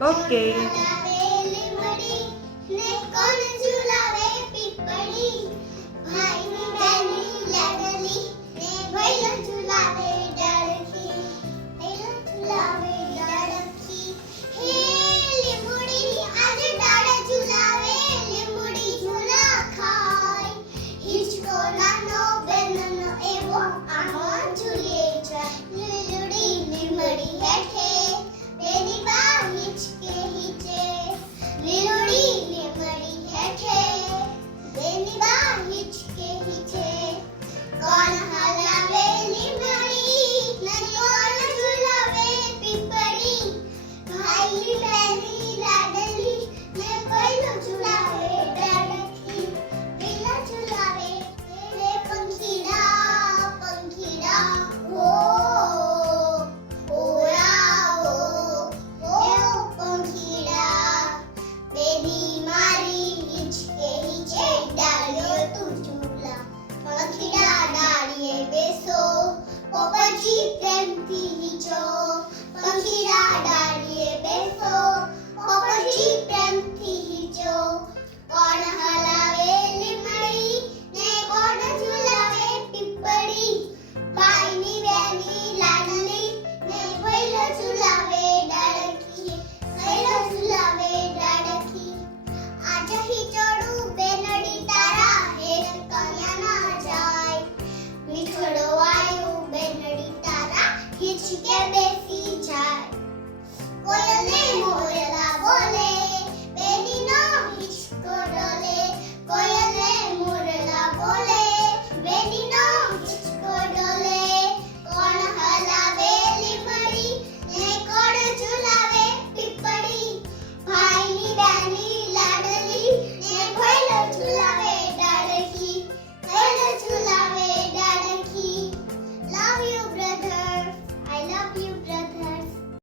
Okay. Bye.